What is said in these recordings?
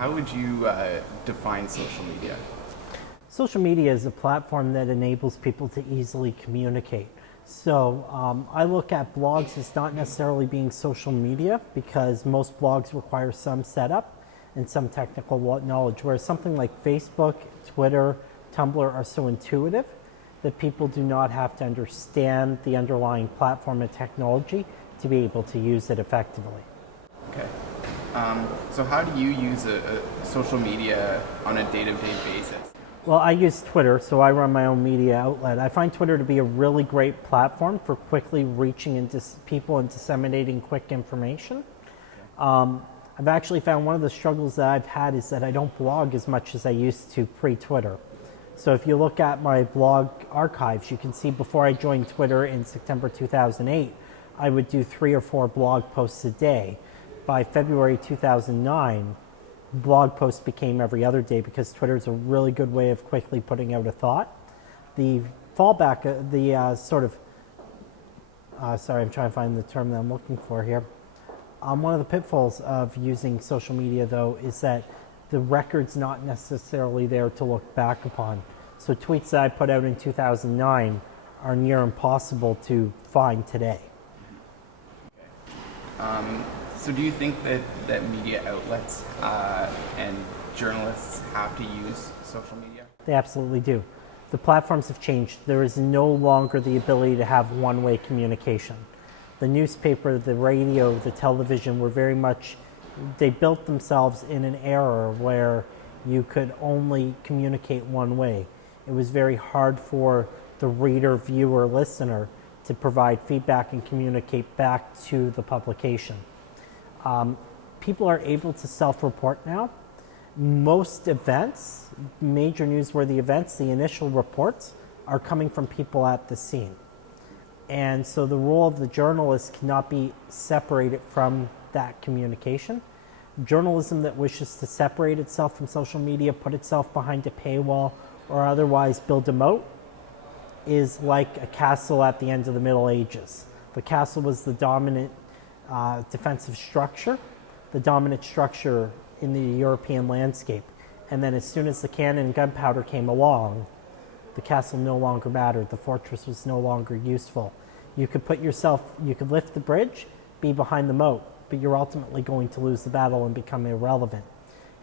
How would you define social media? Social media is a platform that enables people to easily communicate. So I look at blogs as not necessarily being social media because most blogs require some setup and some technical knowledge, whereas something like Facebook, Twitter, Tumblr are so intuitive that people do not have to understand the underlying platform and technology to be able to use it effectively. Okay. So how do you use a social media on a day-to-day basis? Well, I use Twitter, so I run my own media outlet. I find Twitter to be a really great platform for quickly reaching into people and disseminating quick information. I've actually found one of the struggles that I've had is that I don't blog as much as I used to pre-Twitter. So if you look at my blog archives, you can see before I joined Twitter in September 2008, I would do 3 or 4 blog posts a day. By February 2009, blog posts became every other day because Twitter is a really good way of quickly putting out a thought. The fallback, sorry, I'm trying to find the term that I'm looking for here. One of the pitfalls of using social media, though, is that the record's not necessarily there to look back upon. So tweets that I put out in 2009 are near impossible to find today. So do you think that media outlets and journalists have to use social media? They absolutely do. The platforms have changed. There is no longer the ability to have one-way communication. The newspaper, the radio, the television were very much, they built themselves in an era where you could only communicate one way. It was very hard for the reader, viewer, listener to provide feedback and communicate back to the publication. People are able to self-report now. Most events, major newsworthy events, the initial reports are coming from people at the scene. And so the role of the journalist cannot be separated from that communication. Journalism that wishes to separate itself from social media, put itself behind a paywall, or otherwise build a moat is like a castle at the end of the Middle Ages. The castle was the dominant defensive structure, the dominant structure in the European landscape. And then as soon as the cannon and gunpowder came along, the castle no longer mattered. The fortress was no longer useful. You could lift the bridge, be behind the moat, but you're ultimately going to lose the battle and become irrelevant.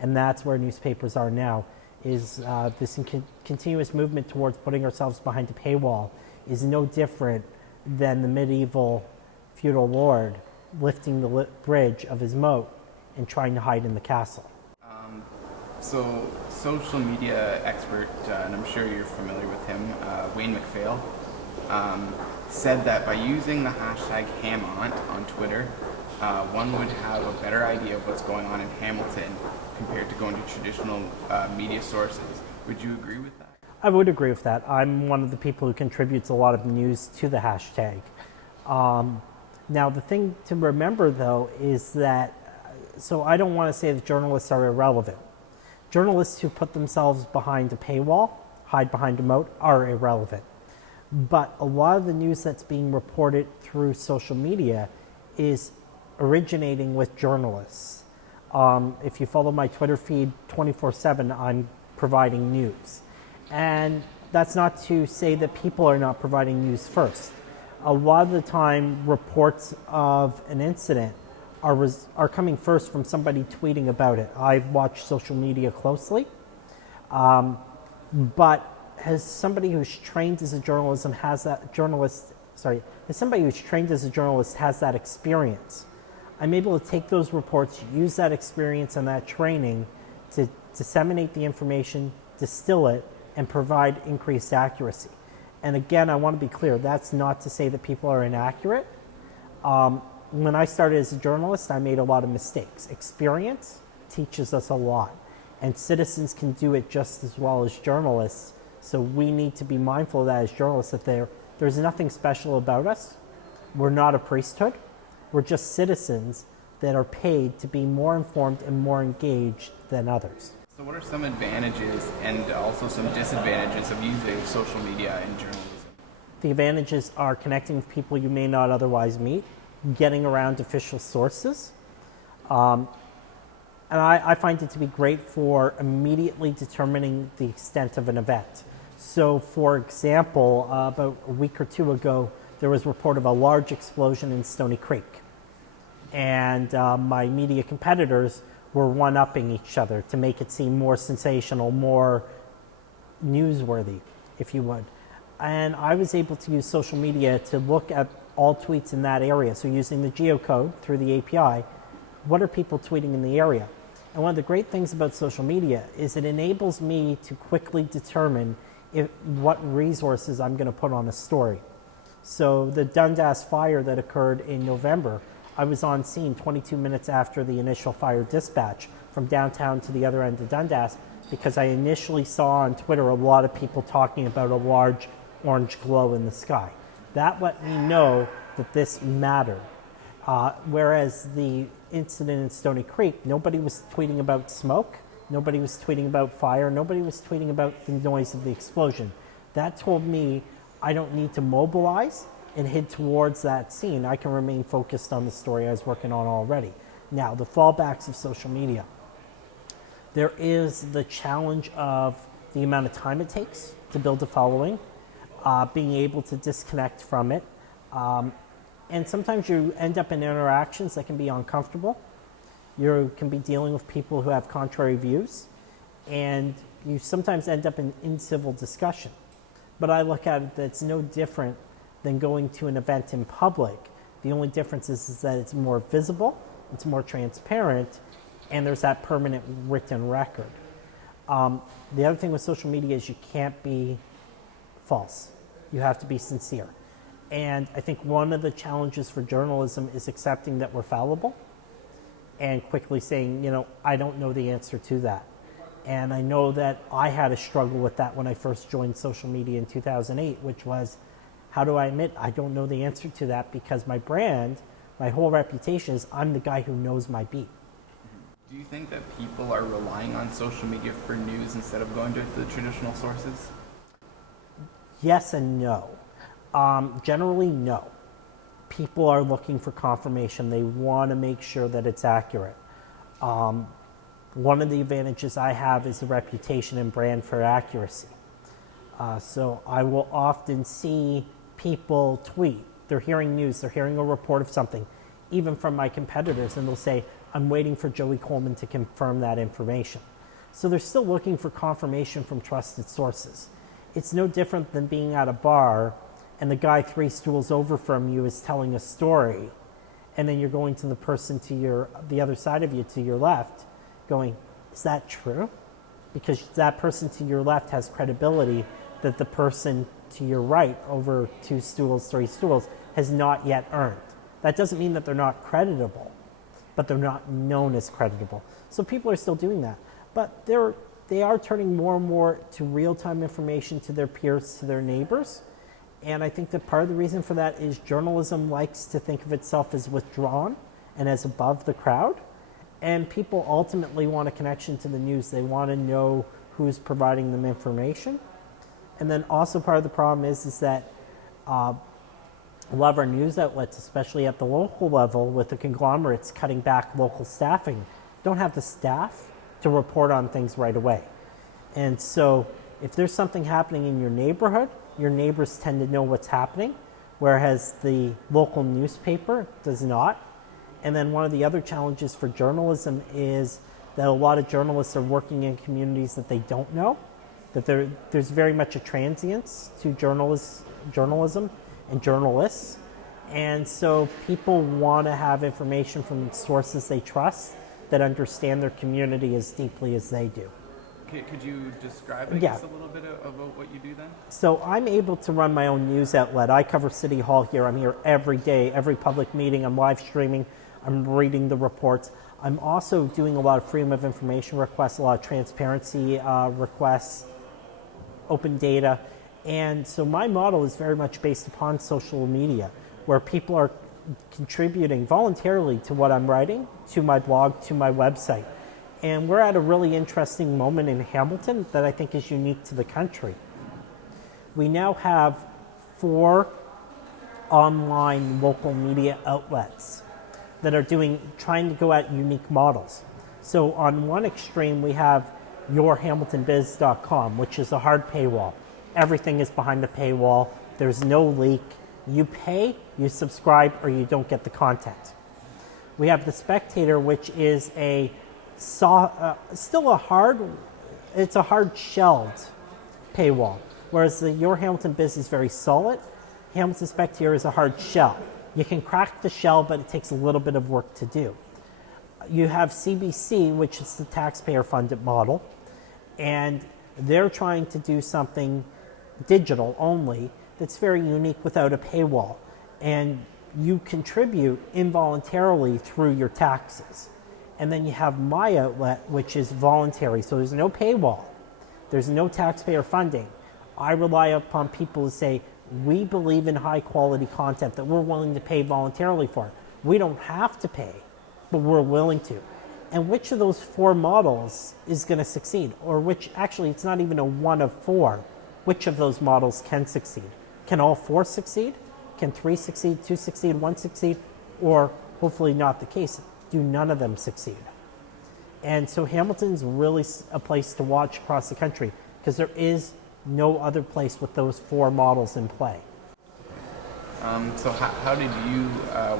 And that's where newspapers are now, is this continuous movement towards putting ourselves behind a paywall is no different than the medieval feudal lord lifting the bridge of his moat and trying to hide in the castle. So social media expert, and I'm sure you're familiar with him, Wayne McPhail, said that by using the hashtag #HamOnt on Twitter, one would have a better idea of what's going on in Hamilton compared to going to traditional media sources. Would you agree with that? I would agree with that. I'm one of the people who contributes a lot of news to the hashtag. Now, the thing to remember, though, is that, so I don't want to say that journalists are irrelevant. Journalists who put themselves behind a paywall, hide behind a moat, are irrelevant. But a lot of the news that's being reported through social media is originating with journalists. If you follow my Twitter feed 24/7, I'm providing news. And that's not to say that people are not providing news first. A lot of the time, reports of an incident are coming first from somebody tweeting about it. I watch social media closely, but as somebody who's trained as a journalist has that experience, I'm able to take those reports, use that experience and that training to disseminate the information, distill it, and provide increased accuracy. And again, I want to be clear, that's not to say that people are inaccurate. When I started as a journalist, I made a lot of mistakes. Experience teaches us a lot, and citizens can do it just as well as journalists. So we need to be mindful of that as journalists, that there's nothing special about us. We're not a priesthood. We're just citizens that are paid to be more informed and more engaged than others. So what are some advantages and also some disadvantages of using social media in journalism? The advantages are connecting with people you may not otherwise meet, getting around official sources. And I find it to be great for immediately determining the extent of an event. So, for example, about a week or two ago, there was a report of a large explosion in Stony Creek. And my media competitors were one-upping each other to make it seem more sensational, more newsworthy, if you would. And I was able to use social media to look at all tweets in that area. So using the geocode through the API, what are people tweeting in the area? And one of the great things about social media is it enables me to quickly determine what resources I'm going to put on a story. So the Dundas fire that occurred in November, I was on scene 22 minutes after the initial fire dispatch from downtown to the other end of Dundas because I initially saw on Twitter a lot of people talking about a large orange glow in the sky. That let me know that this mattered. Whereas the incident in Stony Creek, nobody was tweeting about smoke, nobody was tweeting about fire, nobody was tweeting about the noise of the explosion. That told me I don't need to mobilize and head towards that scene. I can remain focused on the story I was working on already. Now, the fallbacks of social media. There is the challenge of the amount of time it takes to build a following, being able to disconnect from it. And sometimes you end up in interactions that can be uncomfortable. You can be dealing with people who have contrary views, and you sometimes end up in civil discussion. But I look at it that it's no different than going to an event in public. The only difference is that it's more visible, it's more transparent, and there's that permanent written record. The other thing with social media is you can't be false. You have to be sincere. And I think one of the challenges for journalism is accepting that we're fallible and quickly saying, I don't know the answer to that. And I know that I had a struggle with that when I first joined social media in 2008, which was, how do I admit I don't know the answer to that? Because my brand, my whole reputation is I'm the guy who knows my beat. Do you think that people are relying on social media for news instead of going to the traditional sources? Yes and no. Generally, no. People are looking for confirmation. They want to make sure that it's accurate. One of the advantages I have is the reputation and brand for accuracy. So I will often see people tweet. They're hearing news. They're hearing a report of something, even from my competitors, and they'll say, I'm waiting for Joey Coleman to confirm that information. So they're still looking for confirmation from trusted sources. It's no different than being at a bar and the guy 3 stools over from you is telling a story, and then you're going to the person to the other side of you to your left going, is that true? Because that person to your left has credibility that the person to your right over 2 stools, 3 stools has not yet earned. That doesn't mean that they're not creditable, but they're not known as creditable. So people are still doing that. But they are turning more and more to real-time information to their peers, to their neighbors. And I think that part of the reason for that is journalism likes to think of itself as withdrawn and as above the crowd. And people ultimately want a connection to the news. They want to know who's providing them information. And then also part of the problem is that a lot of our news outlets, especially at the local level with the conglomerates cutting back local staffing, don't have the staff to report on things right away. And so if there's something happening in your neighborhood, your neighbors tend to know what's happening, whereas the local newspaper does not. And then one of the other challenges for journalism is that a lot of journalists are working in communities that they don't know, that there's very much a transience to journalism and journalists. And so people want to have information from sources they trust that understand their community as deeply as they do. Could you describe, I guess, a little bit about what you do then? So I'm able to run my own news outlet. I cover City Hall here. I'm here every day, every public meeting. I'm live streaming. I'm reading the reports. I'm also doing a lot of freedom of information requests, a lot of transparency requests, open data. And so my model is very much based upon social media, where people are contributing voluntarily to what I'm writing, to my blog, to my website. And we're at a really interesting moment in Hamilton that I think is unique to the country. We now have 4 online local media outlets that are trying to go at unique models. So on one extreme, we have yourhamiltonbiz.com, which is a hard paywall. Everything is behind the paywall. There's no leak. You pay, you subscribe, or you don't get the content. We have the Spectator, which is still a hard shelled paywall, whereas the Your Hamilton Biz is very solid. Hamilton Spectator is a hard shell. You can crack the shell, but it takes a little bit of work to do. You have CBC, which is the taxpayer-funded model, and they're trying to do something digital only that's very unique without a paywall. And you contribute involuntarily through your taxes. And then you have My Outlet, which is voluntary. So there's no paywall. There's no taxpayer funding. I rely upon people to say, we believe in high quality content that we're willing to pay voluntarily for. We don't have to pay, but we're willing to. And which of those four models is going to succeed? Or which, actually, it's not even a one of four. Which of those models can succeed? Can all four succeed? Can three succeed, two succeed, one succeed? Or, hopefully not the case, do none of them succeed? And so Hamilton's really a place to watch across the country because there is no other place with those four models in play. So how did you,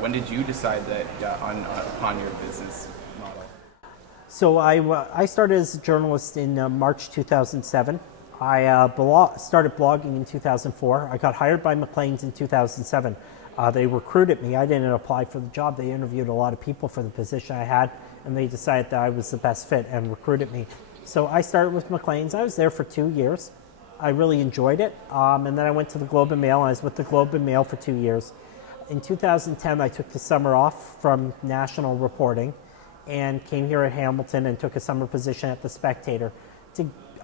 when did you decide that upon your business model? So I started as a journalist in March 2007. I started blogging in 2004. I got hired by Maclean's in 2007. They recruited me. I didn't apply for the job. They interviewed a lot of people for the position I had, and they decided that I was the best fit and recruited me. So I started with Maclean's. I was there for 2 years. I really enjoyed it. And then I went to the Globe and Mail. I was with the Globe and Mail for 2 years. In 2010, I took the summer off from national reporting and came here at Hamilton and took a summer position at the Spectator.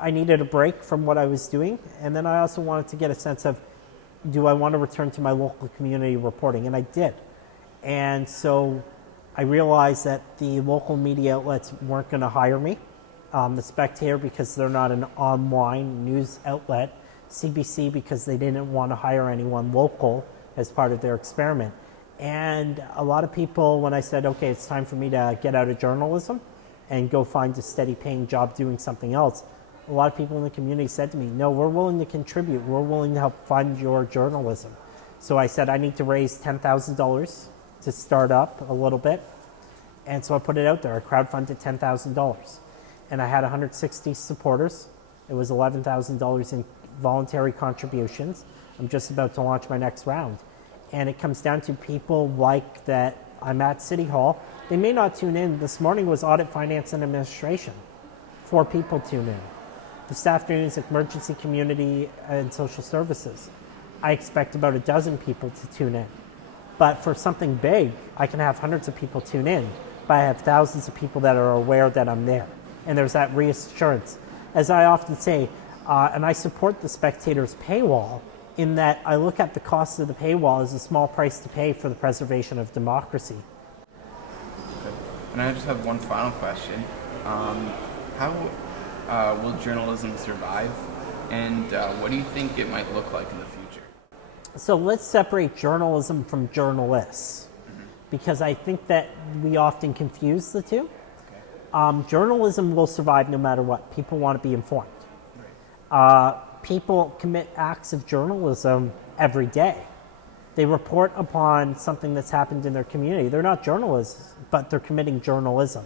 I needed a break from what I was doing, and then I also wanted to get a sense of, do I want to return to my local community reporting? And I did. And so I realized that the local media outlets weren't going to hire me. The Spectator, because they're not an online news outlet. CBC, because they didn't want to hire anyone local as part of their experiment. And a lot of people, when I said, okay, it's time for me to get out of journalism and go find a steady paying job doing something else, a lot of people in the community said to me, no, we're willing to contribute. We're willing to help fund your journalism. So I said, I need to raise $10,000 to start up a little bit. And so I put it out there. I crowdfunded $10,000. And I had 160 supporters. It was $11,000 in voluntary contributions. I'm just about to launch my next round. And it comes down to people like that. I'm at City Hall. They may not tune in. This morning was Audit, Finance, and Administration. 4 people tune in. This afternoon is Emergency, Community, and Social Services. I expect about a dozen people to tune in. But for something big, I can have hundreds of people tune in, but I have thousands of people that are aware that I'm there. And there's that reassurance. As I often say, and I support the Spectator's paywall, in that I look at the cost of the paywall as a small price to pay for the preservation of democracy. And I just have one final question. How will journalism survive, and what do you think it might look like in the future? So let's separate journalism from journalists, because I think that we often confuse the two. Okay. Journalism will survive no matter what. People want to be informed. Right. People commit acts of journalism every day. They report upon something that's happened in their community. They're not journalists, but they're committing journalism.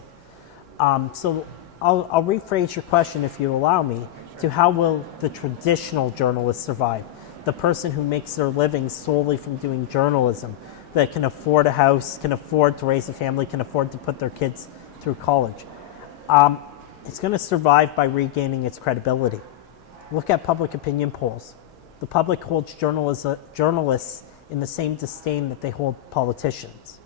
So I'll rephrase your question, if you allow me, to how will the traditional journalist survive? The person who makes their living solely from doing journalism, that can afford a house, can afford to raise a family, can afford to put their kids through college. It's going to survive by regaining its credibility. Look at public opinion polls. The public holds journalists in the same disdain that they hold politicians.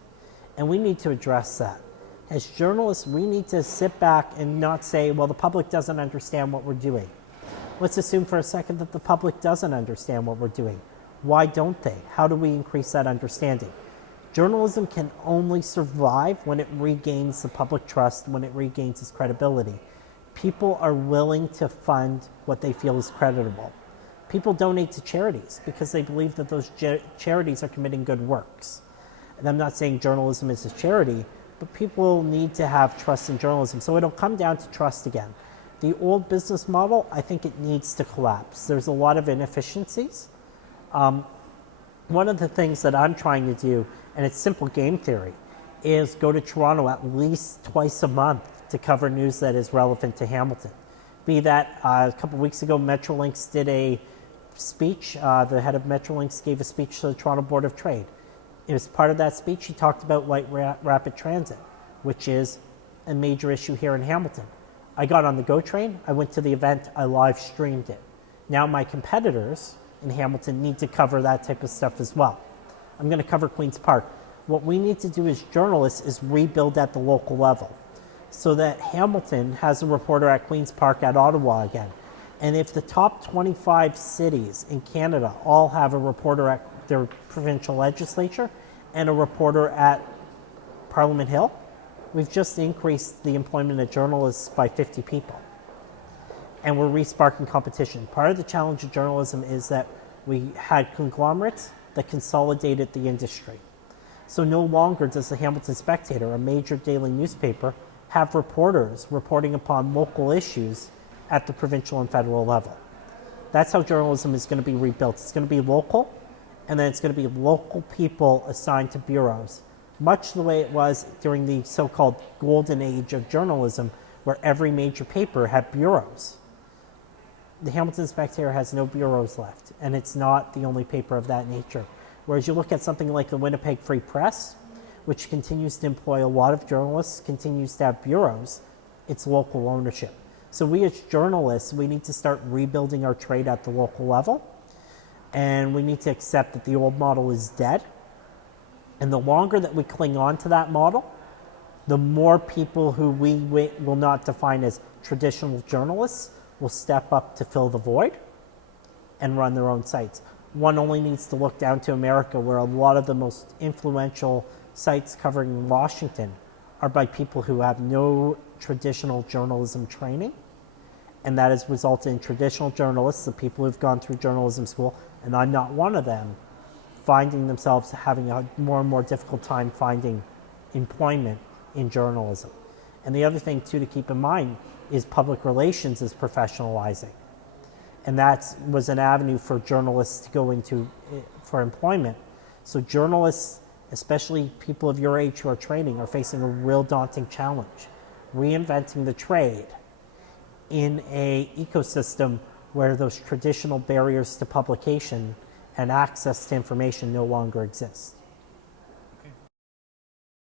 And we need to address that. As journalists, we need to sit back and not say, well, the public doesn't understand what we're doing. Let's assume for a second that the public doesn't understand what we're doing. Why don't they? How do we increase that understanding? Journalism can only survive when it regains the public trust, when it regains its credibility. People are willing to fund what they feel is creditable. People donate to charities because they believe that those charities are committing good works. And I'm not saying journalism is a charity, but people need to have trust in journalism. So it'll come down to trust again. The old business model, I think it needs to collapse. There's a lot of inefficiencies. One of the things that I'm trying to do, and it's simple game theory, is go to Toronto at least twice a month to cover news that is relevant to Hamilton. Be that a couple of weeks ago, Metrolinx did a speech. The head of Metrolinx gave a speech to the Toronto Board of Trade. As part of that speech, he talked about light rapid transit, which is a major issue here in Hamilton. I got on the GO train, I went to the event, I live streamed it. Now my competitors in Hamilton need to cover that type of stuff as well. I'm going to cover Queen's Park. What we need to do as journalists is rebuild at the local level so that Hamilton has a reporter at Queen's Park at Ottawa again. And if the top 25 cities in Canada all have a reporter at their provincial legislature and a reporter at Parliament Hill, we've just increased the employment of journalists by 50 people. And we're re-sparking competition. Part of the challenge of journalism is that we had conglomerates that consolidated the industry. So no longer does the Hamilton Spectator, a major daily newspaper, have reporters reporting upon local issues at the provincial and federal level. That's how journalism is going to be rebuilt. It's going to be local, and then it's going to be local people assigned to bureaus, much the way it was during the so-called golden age of journalism, where every major paper had bureaus. The Hamilton Spectator has no bureaus left, and it's not the only paper of that nature. Whereas you look at something like the Winnipeg Free Press, which continues to employ a lot of journalists, continues to have bureaus, it's local ownership. So we as journalists, we need to start rebuilding our trade at the local level, and we need to accept that the old model is dead. And the longer that we cling on to that model, the more people who we will not define as traditional journalists will step up to fill the void and run their own sites. One only needs to look down to America, where a lot of the most influential sites covering Washington are by people who have no traditional journalism training, and that has resulted in traditional journalists, the people who've gone through journalism school, and I'm not one of them, finding themselves having a more and more difficult time finding employment in journalism. And the other thing, too, to keep in mind is public relations is professionalizing. And that was an avenue for journalists to go into for employment. So journalists, especially people of your age who are training, are facing a real daunting challenge. Reinventing the trade in an ecosystem where those traditional barriers to publication and access to information no longer exist.